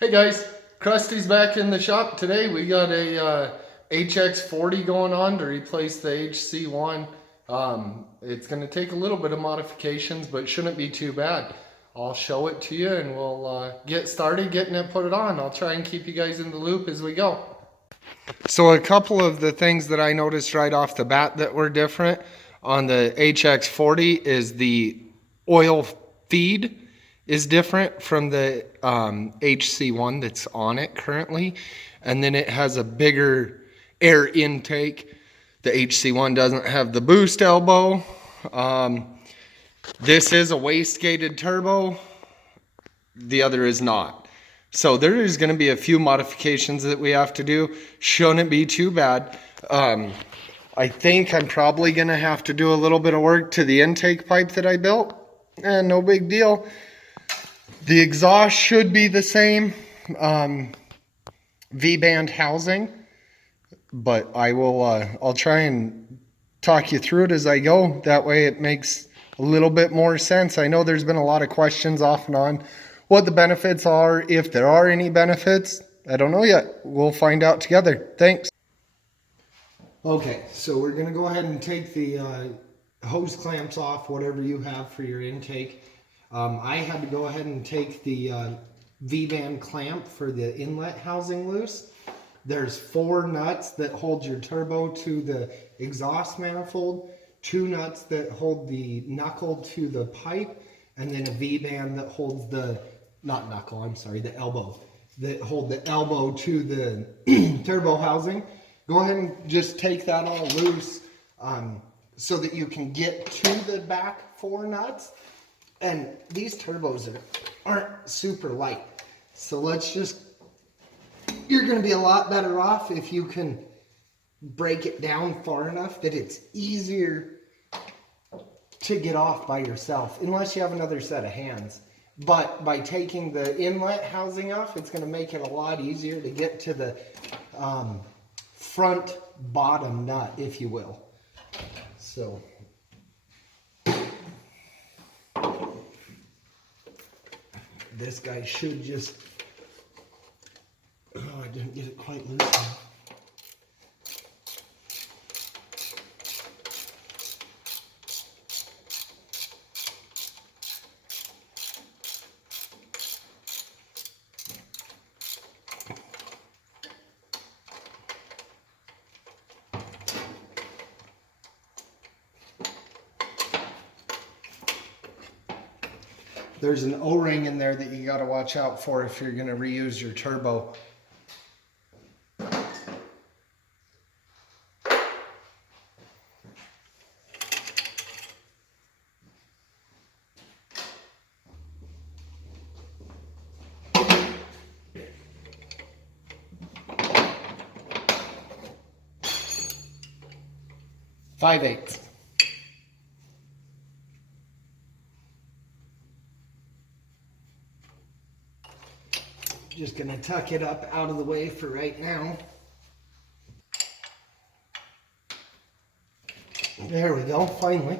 Hey guys, Krusty's back in the shop today. We got a HX40 going on to replace the HC1. It's going to take a little bit of modifications, but shouldn't be too bad. I'll show it to you and we'll get started getting it put it on. I'll try and keep you guys in the loop as we go. So a couple of the things that I noticed right off the bat that were different on the HX40 is the oil feed is different from the HC1 that's on it currently. And then it has a bigger air intake. The HC1 doesn't have the boost elbow. This is a wastegated turbo. The other is not. So there is going to be a few modifications that we have to do. Shouldn't be too bad. I think I'm probably going to have to do a little bit of work to the intake pipe that I built. And no big deal. The exhaust should be the same. V-band housing. But I'll try and talk you through it as I go. That way it makes a little bit more sense. I know there's been a lot of questions off and on what the benefits are, if there are any benefits. I don't know yet. We'll find out together. Thanks. Okay, so we're going to go ahead and take the hose clamps off, whatever you have for your intake. I had to go ahead and take the V-band clamp for the inlet housing loose. There's 4 nuts that hold your turbo to the exhaust manifold, 2 nuts that hold the knuckle to the pipe, and then a V-band that holds the, not knuckle, I'm sorry, the elbow, that hold the elbow to the turbo housing. Go ahead and just take that all loose so that you can get to the back 4 nuts. And these turbos aren't super light. So you're going to be a lot better off if you can break it down far enough that it's easier to get off by yourself, unless you have another set of hands. But by taking the inlet housing off, it's going to make it a lot easier to get to the front bottom nut, if you will. So this guy should just, oh, I didn't get it quite loose enough. There's an O-ring in there that you got to watch out for if you're going to reuse your turbo. Five-eighths. Just gonna tuck it up out of the way for right now. There we go, finally.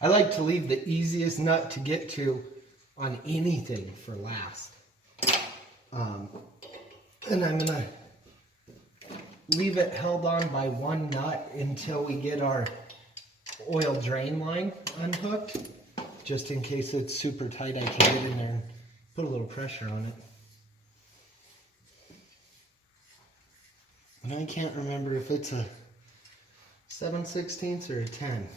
I like to leave the easiest nut to get to on anything for last. And I'm gonna leave it held on by 1 nut until we get our oil drain line unhooked. Just in case it's super tight, I can get in there and put a little pressure on it. And I can't remember if it's a 7/16 or a 10.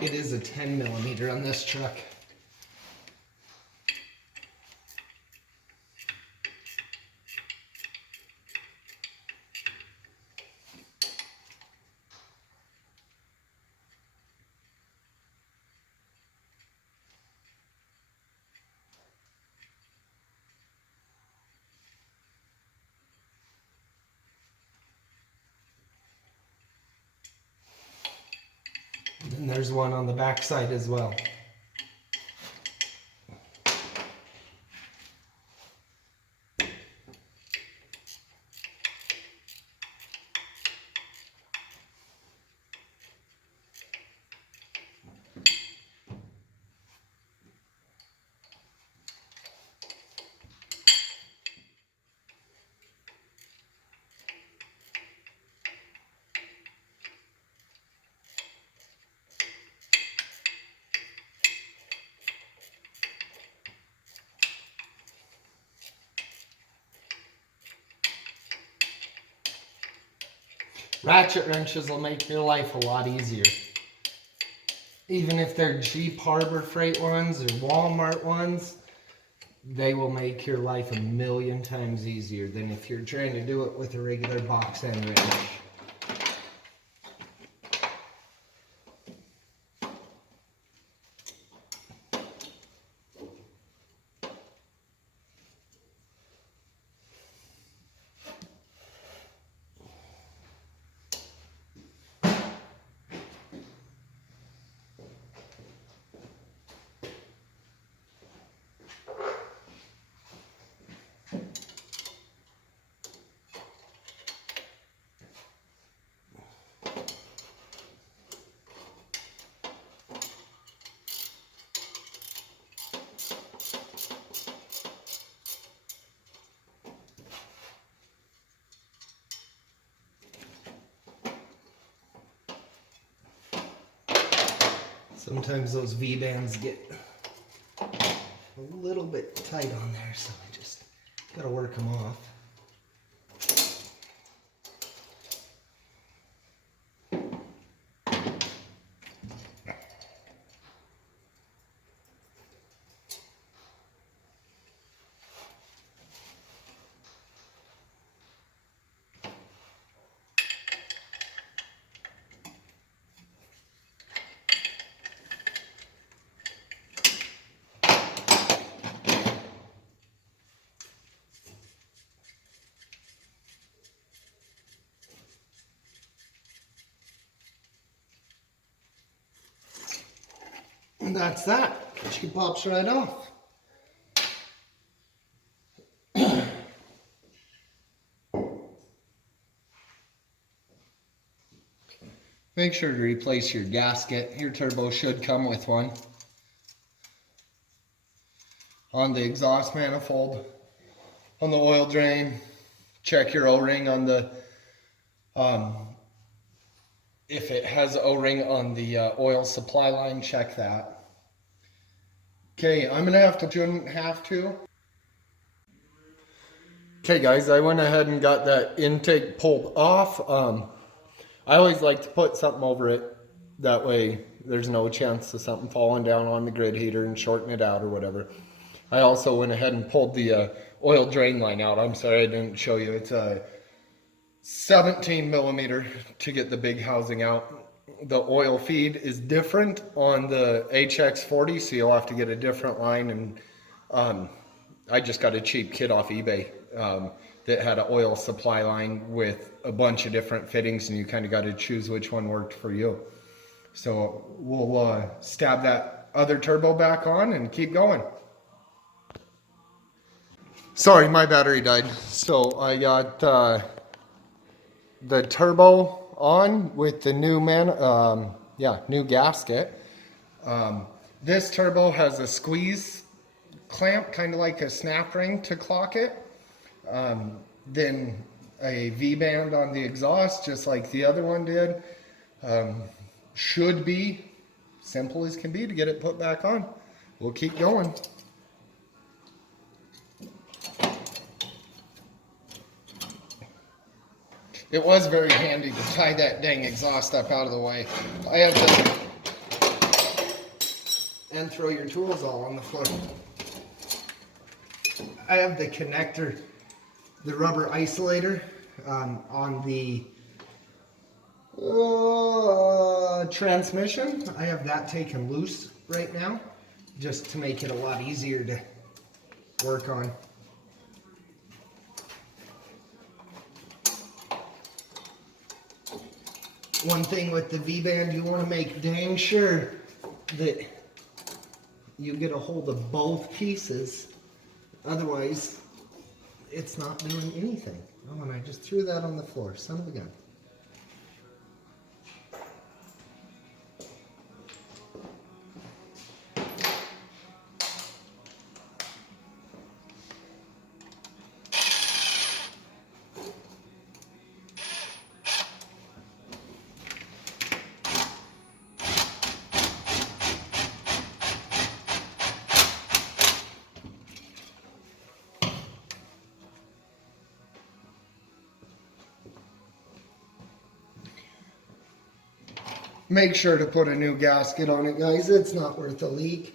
It is a 10mm on this truck. And there's one on the back side as well. Ratchet wrenches will make your life a lot easier. Even if they're Jeep Harbor Freight ones or Walmart ones, they will make your life a million times easier than if you're trying to do it with a regular box end wrench. Sometimes those V-bands get a little bit tight on there, so I just gotta work them off. And that's that. She pops right off. Make sure to replace your gasket. Your turbo should come with one. On the exhaust manifold, on the oil drain, check your O-ring on the, if it has O-ring on the oil supply line, check that. Okay, I'm gonna shouldn't have to. Okay guys, I went ahead and got that intake pulled off. I always like to put something over it. That way there's no chance of something falling down on the grid heater and shorting it out or whatever. I also went ahead and pulled the oil drain line out. I'm sorry I didn't show you. It's a 17 millimeter to get the big housing out. The oil feed is different on the HX40, so you'll have to get a different line. And I just got a cheap kit off eBay that had an oil supply line with a bunch of different fittings, and you kind of got to choose which one worked for you. So we'll stab that other turbo back on and keep going. Sorry, my battery died. So I got the turbo on with the new new gasket. This turbo has a squeeze clamp, kind of like a snap ring to clock it. Then a V-band on the exhaust, just like the other one did. Should be simple as can be to get it put back on. We'll keep going. It was very handy to tie that dang exhaust up out of the way. I have to, and throw your tools all on the floor. I have the connector, the rubber isolator on the transmission. I have that taken loose right now, just to make it a lot easier to work on. One thing with the V-band, you want to make dang sure that you get a hold of both pieces. Otherwise, it's not doing anything. Oh, and I just threw that on the floor. Son of a gun. Make sure to put a new gasket on it, guys. It's not worth a leak.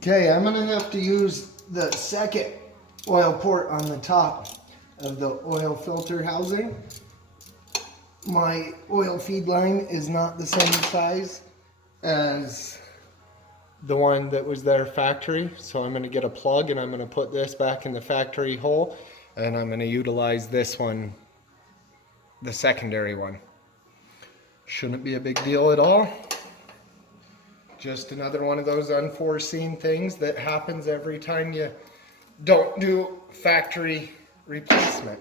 Okay, I'm gonna have to use the second oil port on the top of the oil filter housing. My oil feed line is not the same size as the one that was there factory, so I'm gonna get a plug and I'm gonna put this back in the factory hole, and I'm gonna utilize this one, the secondary one. Shouldn't be a big deal at all. Just another one of those unforeseen things that happens every time you don't do factory replacement.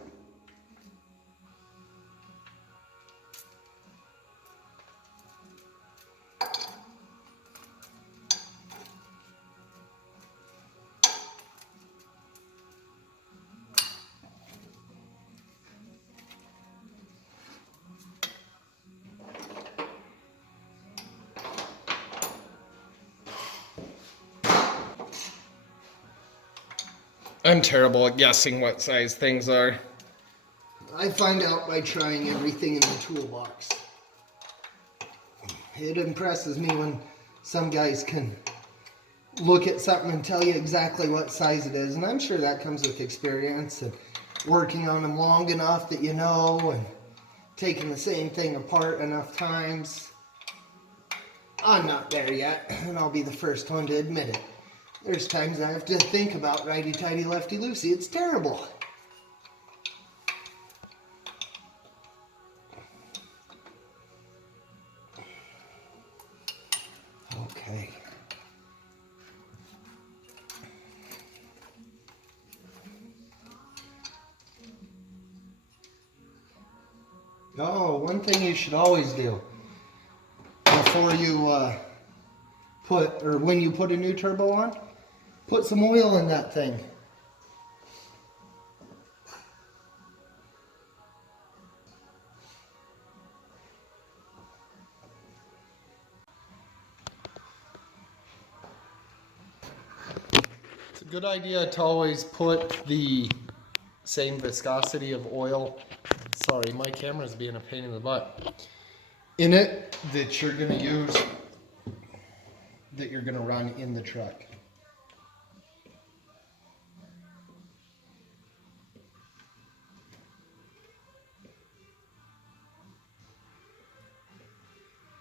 I'm terrible at guessing what size things are. I find out by trying everything in the toolbox. It impresses me when some guys can look at something and tell you exactly what size it is, and I'm sure that comes with experience and working on them long enough that you know, and taking the same thing apart enough times. I'm not there yet, and I'll be the first one to admit it. There's times I have to think about righty-tighty, lefty-loosey. It's terrible. Okay. Oh, one thing you should always do before you when you put a new turbo on, put some oil in that thing. It's a good idea to always put the same viscosity of oil. Sorry, my camera's being a pain in the butt. In it that you're going to use, that you're going to run in the truck.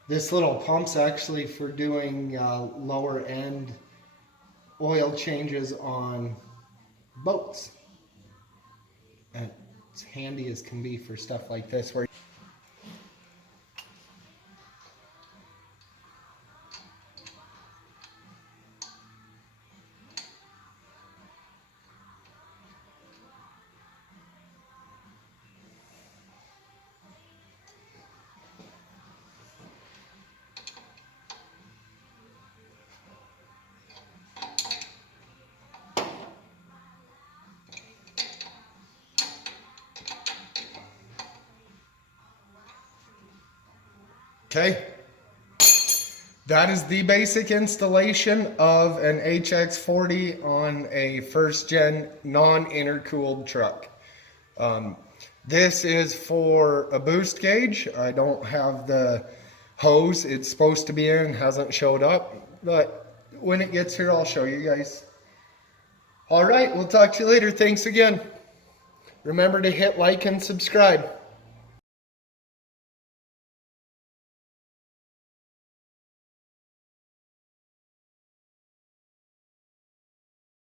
This little pump's actually for doing lower end oil changes on boats. And it's handy as can be for stuff like this where okay, that is the basic installation of an HX40 on a first gen non-intercooled truck. This is for a boost gauge. I don't have the hose it's supposed to be in, hasn't showed up, but when it gets here I'll show you guys. All right, we'll talk to you later. Thanks again. Remember to hit like and subscribe.